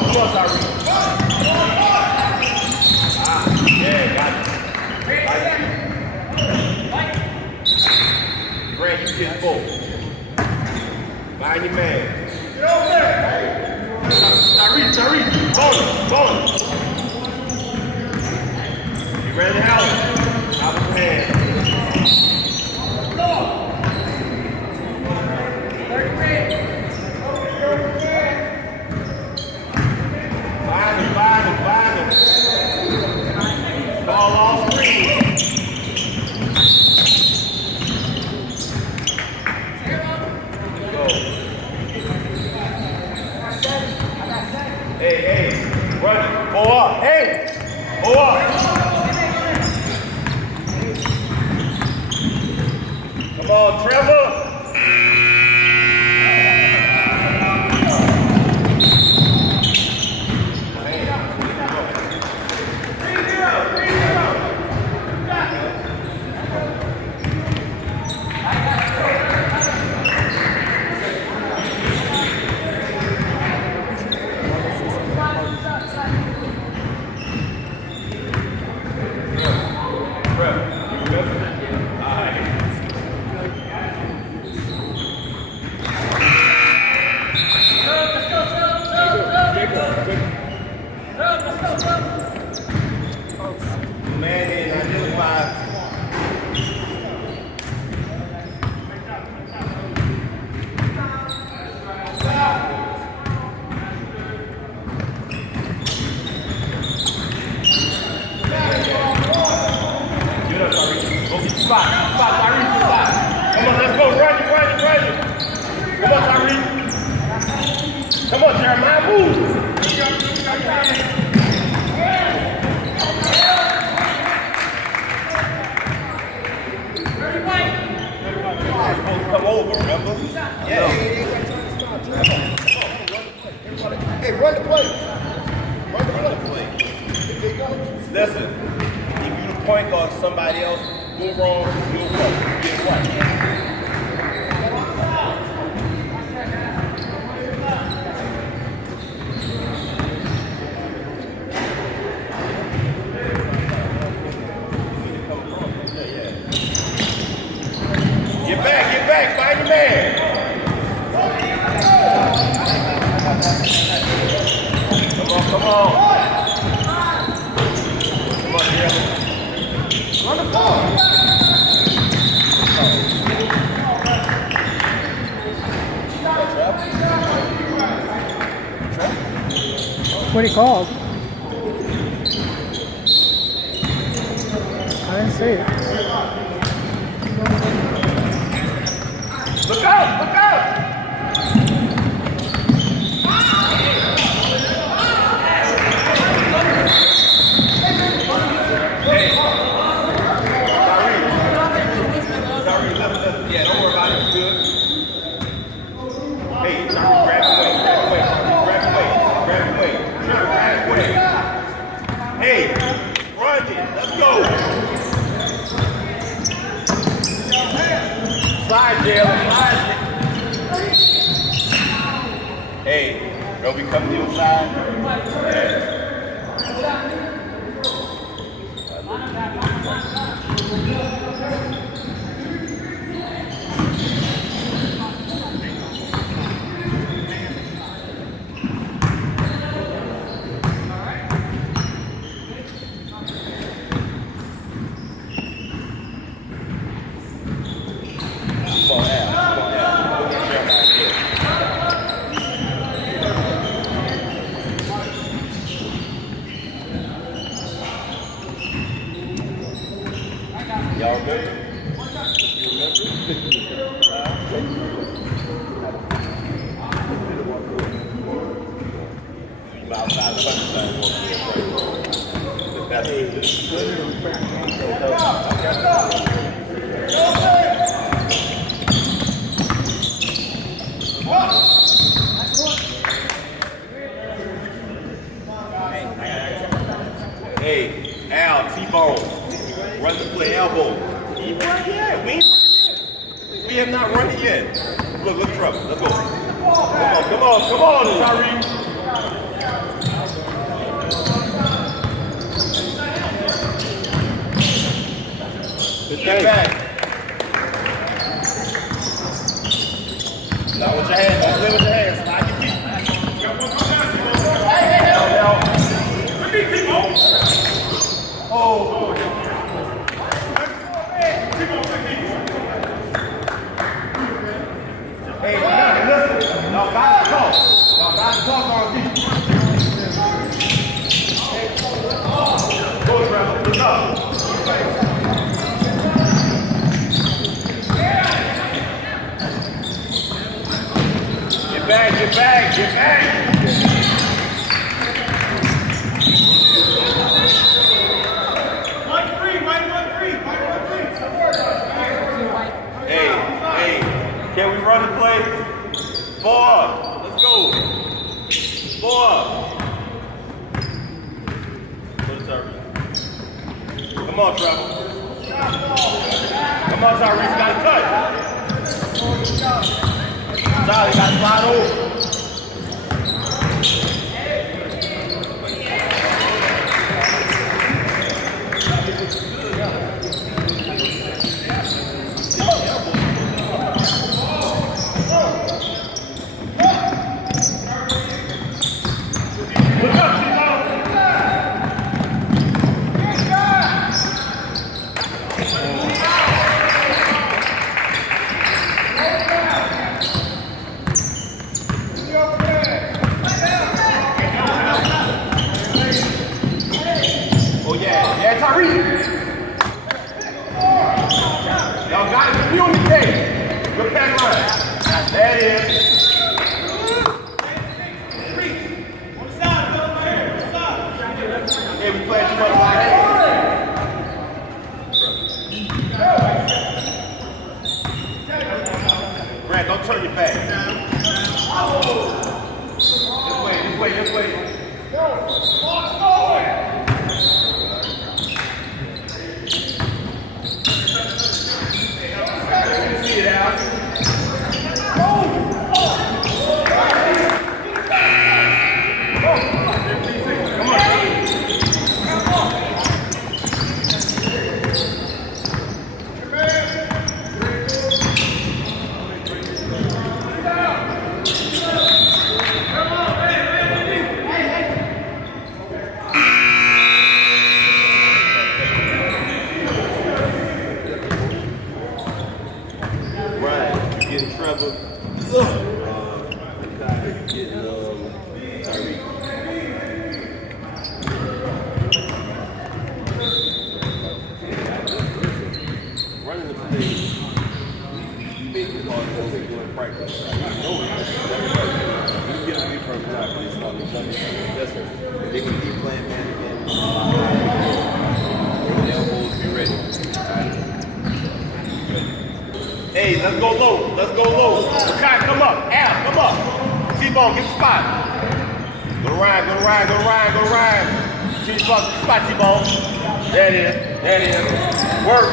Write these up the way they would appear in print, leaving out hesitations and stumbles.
come on, Tyree. Yeah, got it. Grant, you get full. Find your man. Get over there. Tyree, going. You ready to help? Out of the hand. Find him. Ball off screen. Go. Hey, run it. Go up. Hey, go up. Come on, Trevor. Spot, Tyree, spot. Come on, let's go, run it. Come on, Tyree. Come on, Jeremiah, move. Come over, remember? Yeah. Hey, run the play. Listen, if you the point guard, somebody else go wrong, you'll what? Get what? Get back, find your man. Come on. Come on, Jeremy. Run the ball. What he called? I didn't see it. Look out! Hey. Tyree, left. Yeah, don't worry about it. It's good. Hey, Tyree, grab away. Hey, run it. Let's go. Slide, Jalen. Hey, don't be coming to your side. Y'all good? Outside the Hey, Al, T-Bone, run the play, elbow. He ain't run yet. We ain't run yet. We have not run it yet. Look, trouble. Let's go. Come on, Tyree. Get back. Not with your hands. Don't play with your hands. Slide your feet. Oh. Hey, listen. Y'all got to talk. Y'all got to talk on defense. Go, Trevor. Look up. Get back, get back, get back. Hey, can we run the play? 4 up. Let's go. 4 up. Go to Tyrese. Come on, Trevor. Come on, Tyrese. Got to cut. Charlie got to slide over. Y'all got it. You on the day. Good back line. That is. Hey, we playing too much like Grant, don't turn your back. This way, this way. See it out. Getting Trevor. Getting Tyreek. Running the play. You make the ball go doing practice. You know it. You get away from the top. It's not the yes, sir. They can keep playing man again. The elbows be ready. Hey, let's go low. Let's go low. Kai, come up. Al, come up. T-Bone, get the spot. Go to Ryan, go to Ryan, go to Ryan, go to Ryan. Get the spot, T-Bone. There it is. There it is. Work.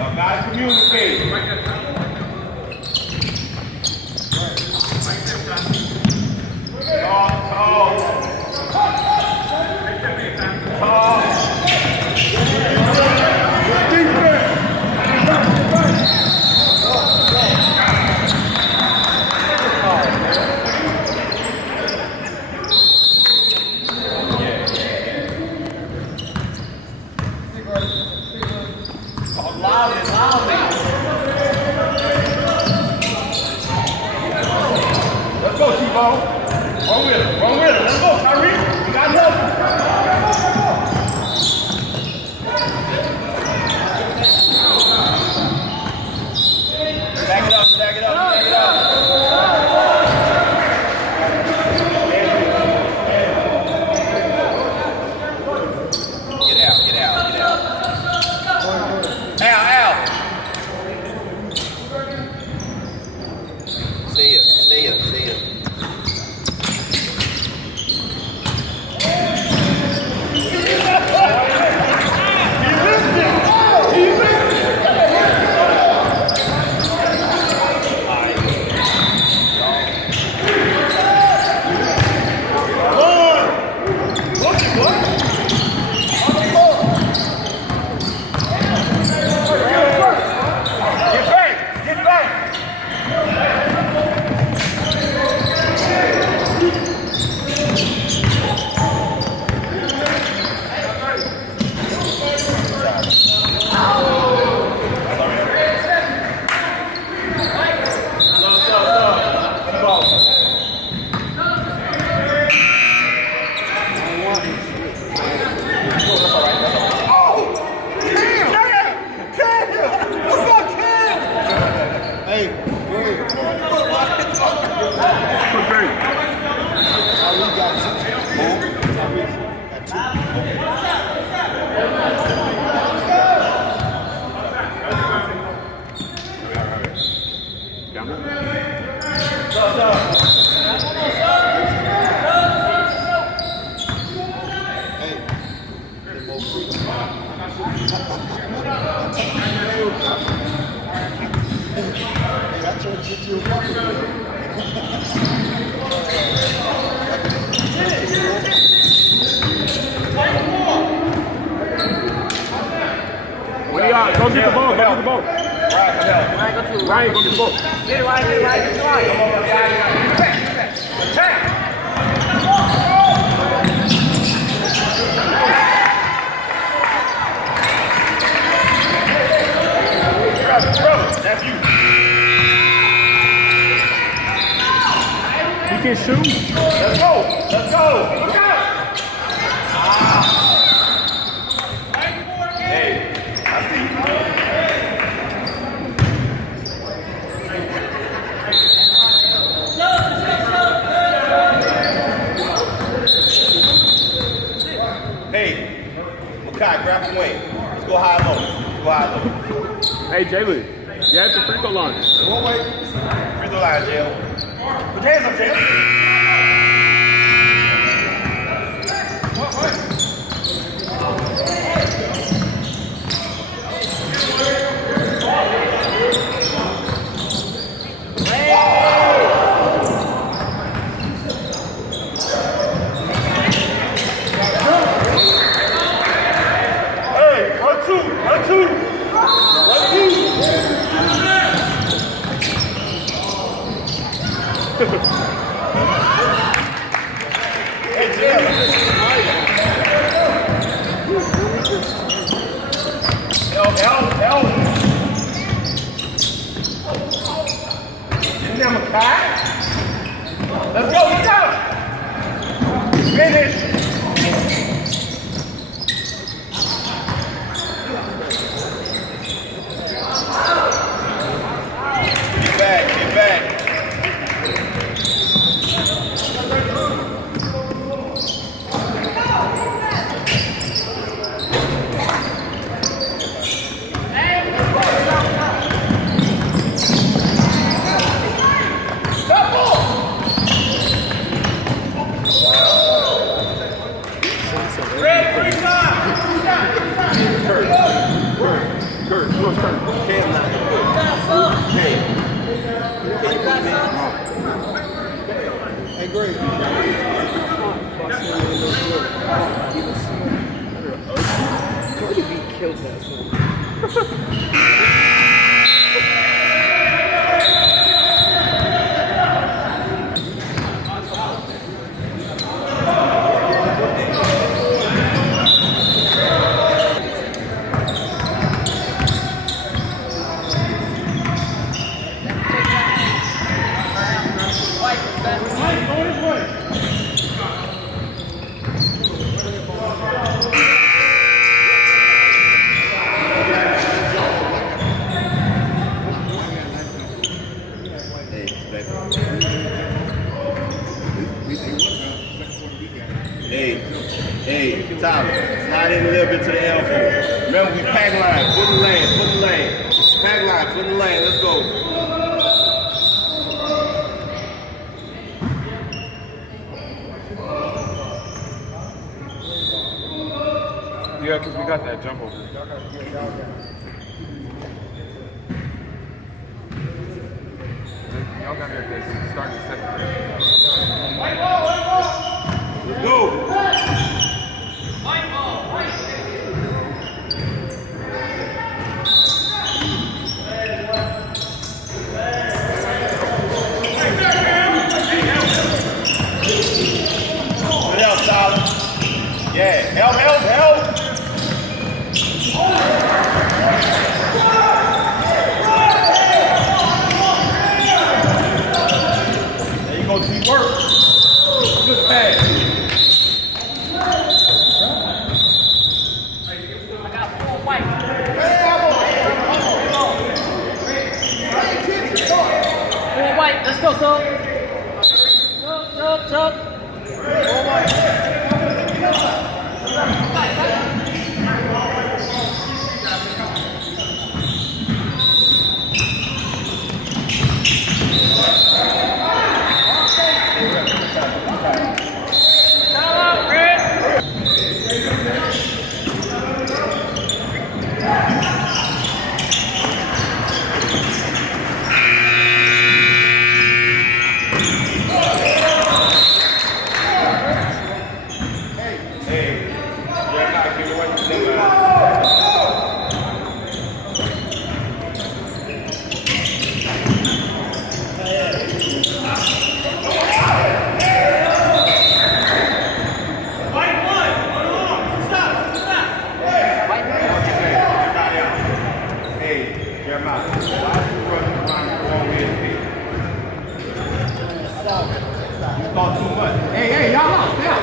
Y'all gotta communicate. Tall. Let's go, T-Bone. Run with it. Let's go, Tyree. You got nothing. Stack it up. Get out. Al. See ya. Get back. Go get the ball. Ryan, go get the ball. Get it, Ryan. Attack. That's you. He can shoot. Let's go. Look out. Hey, I see you. Hey, Makai, grab the wing. Let's go high low. Hey, Jalen, you have the free throw line. One way. Free throw line, Jalen. Put your hands up, Jalen. Hey, 1-2. Hey, Jim. L. Now, Makai. Let's go. Finish. Get back. Come on! Tyler, slide in a little bit to the L field. Remember, we pack line, foot in the lane, foot in the lane. Pack line, foot in the lane, let's go. Yeah, because we got that jump over. Y'all got that starting the second period. Let's go. Good help, Tyler. Yeah, help, help, help. There you go, teamwork. Good pass. Full white. Let's go, son. Jump. Full white. Hey, y'all out. Yeah.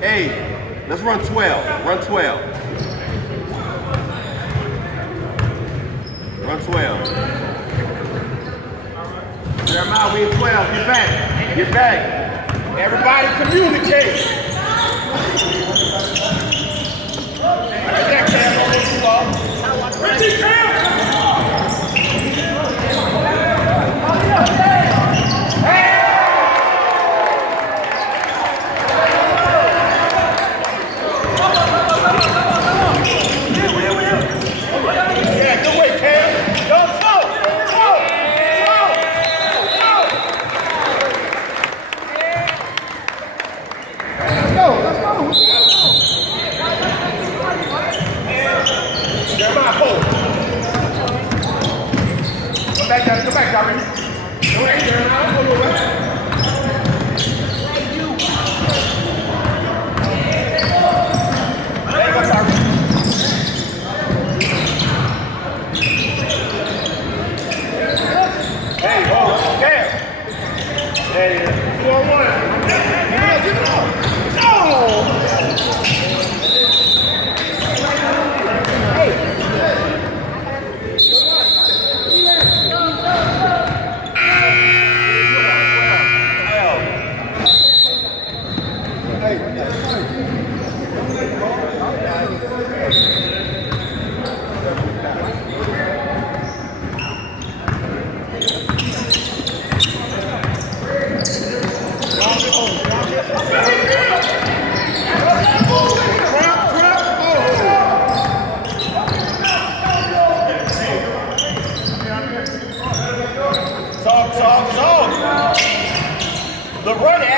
Hey, let's run 12. Run 12. Run 12. Jeremiah, we in 12. Get back. Get back. Everybody communicate. Get that Cam on this ball. Richie Cam! Yeah, good way, Cam. Don't go. Let's go. Jeremiah, hold. Come back, Darby. Go ahead, Jeremiah. Hold on. There you go, Darby. Hey, hold. There. There you go. 4-1. Give it up. No! Talk. The run out.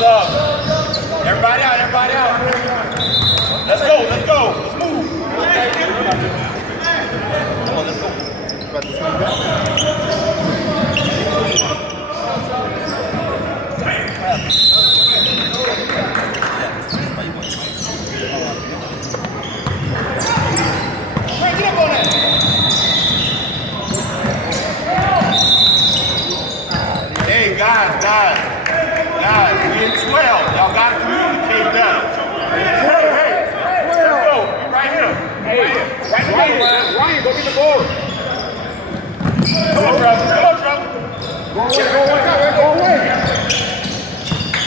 Up. Everybody out. go, let's go. Let's move. Come on, let's go. About to swing back. Hey, get up on that. Hey, guys, we in 12. Y'all got to communicate better. Hey, let's go. You right here. Hey, Ryan, go get the ball. Come on, brother. Go away.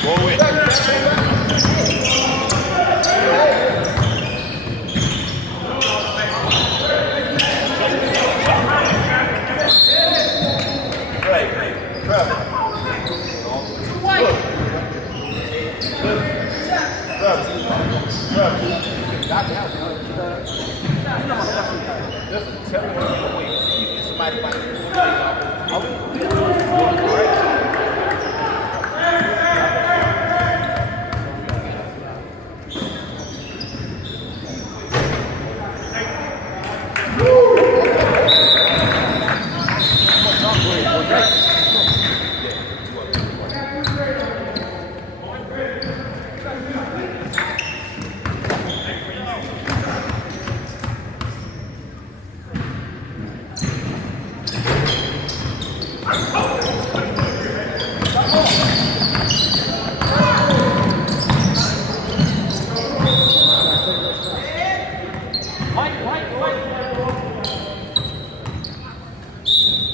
Go away.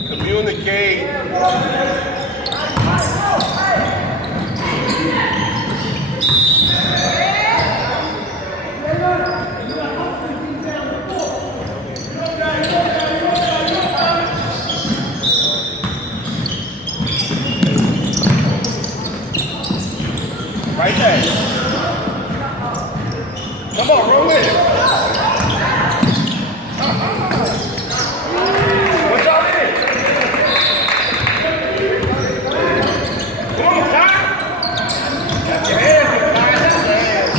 Communicate. Right there. Come on, roll with it. What y'all did? Come on, Ty. Got your hands in, Ty. Got your hands.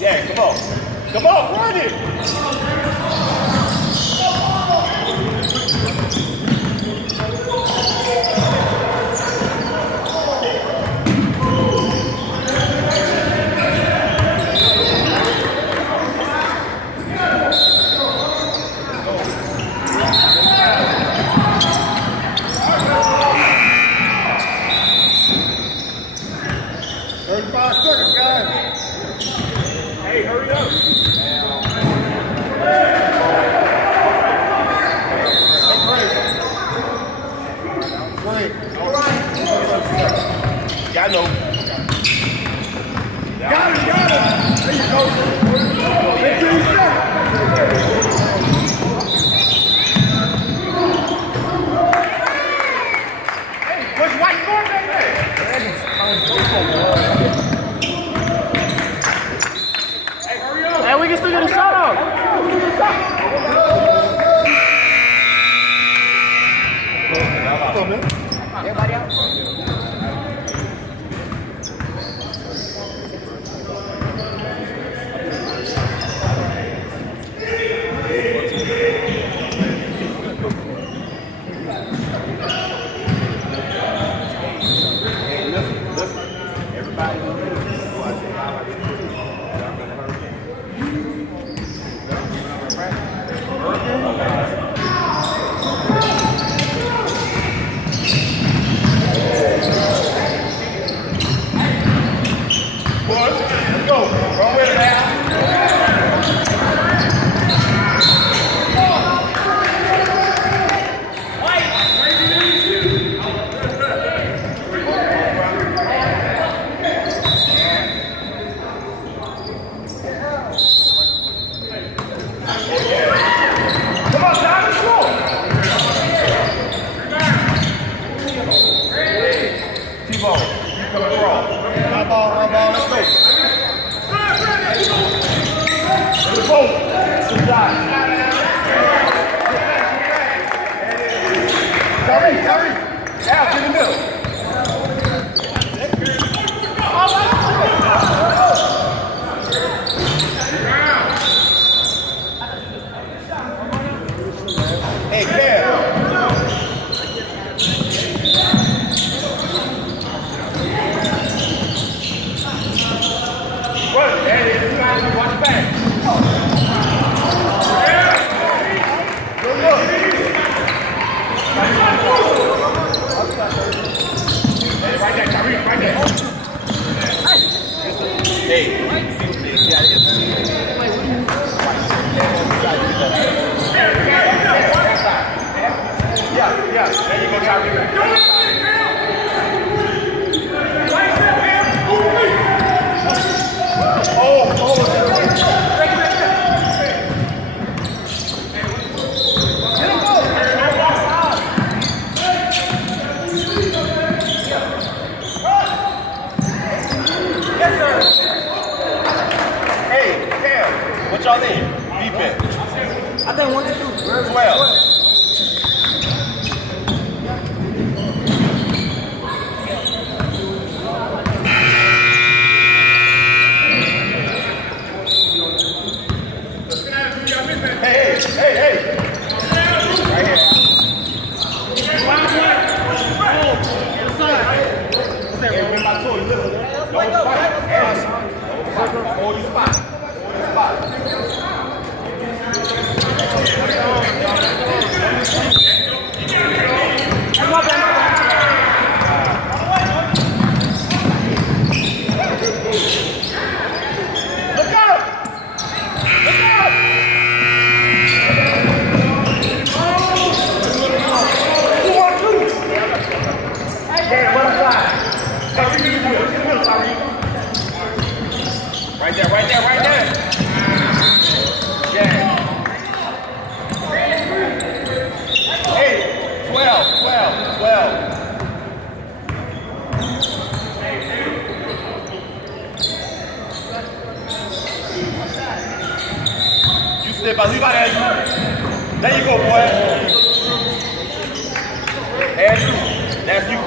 Yeah, come on. Come on, run it. Hey, hurry up. Yeah, I know. Got it. There you go. 15 seconds. What's White going back there? Hey, hurry up. Hey, we can still get a shot off. Everybody out? Let's go. Run with it now. Come on, Ty, let's go. T-Bone, you come across. High ball, let's go. Let's go. Good shot. Curry. Out. Al, get in the middle. Hey, Cam. Run, hey, you guys watch your back. Good look. Hey, right there, Tariq, right there. Hey, yeah, there you go, Tariq. What y'all need? Defense. I think 1 to 2. 12. Hey. Right here. Hey, win my toy. Listen. Don't fight. Hold your spot. Right there. Yeah. Hey, 12. You step out, leave out Andrew. There you go, boy. Andrew, that's you.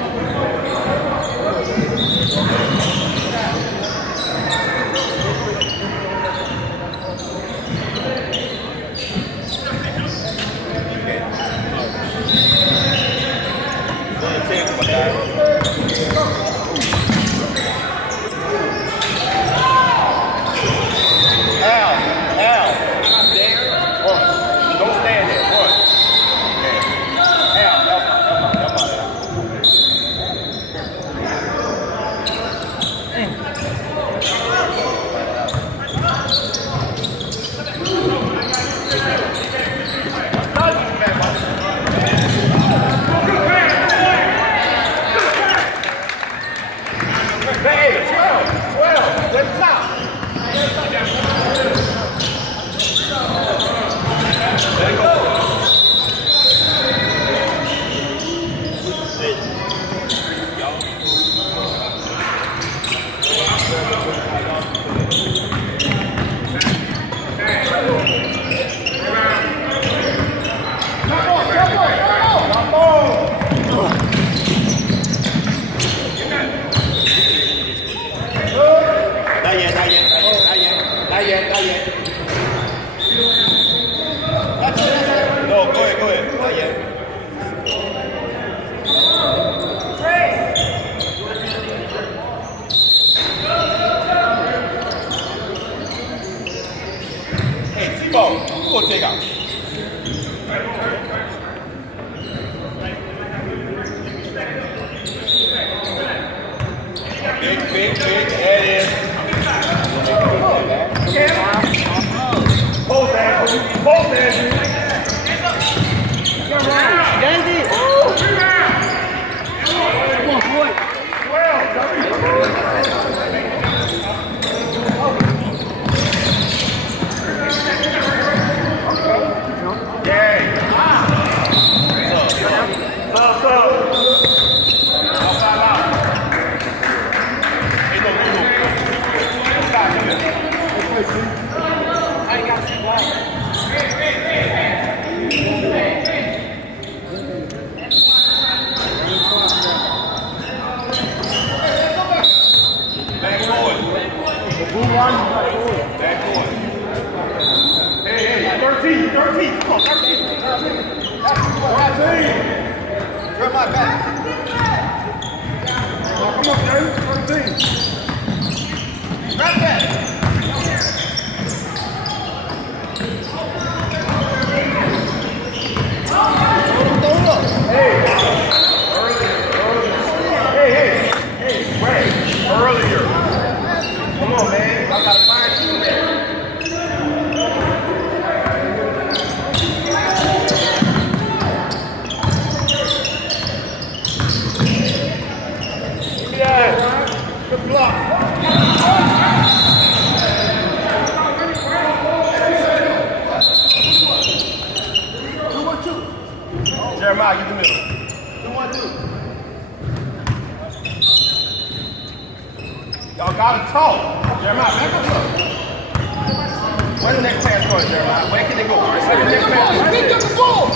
Back corner. Hey, 13. Come on, 13. Turn my back. Come on, Jay. 13. Right back. Earlier. Come on, man. I gotta find you there. Yeah. Good block. Jeremiah, get the middle. 2-1-2. Y'all gotta talk. Jeremiah, back up. Where's the next pass going, Jeremiah? Where can they go? Where's the next pass going? Pick up the ball.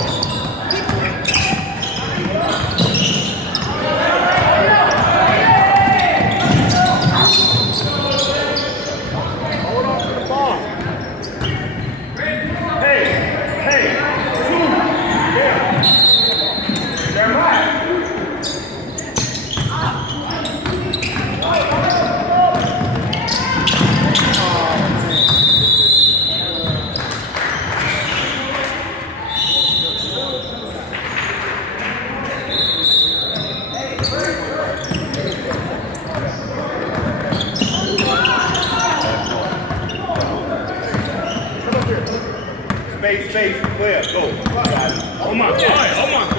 Hold on to the ball. Hey. Yeah. Jeremiah. Space, clear, go. Oh my God.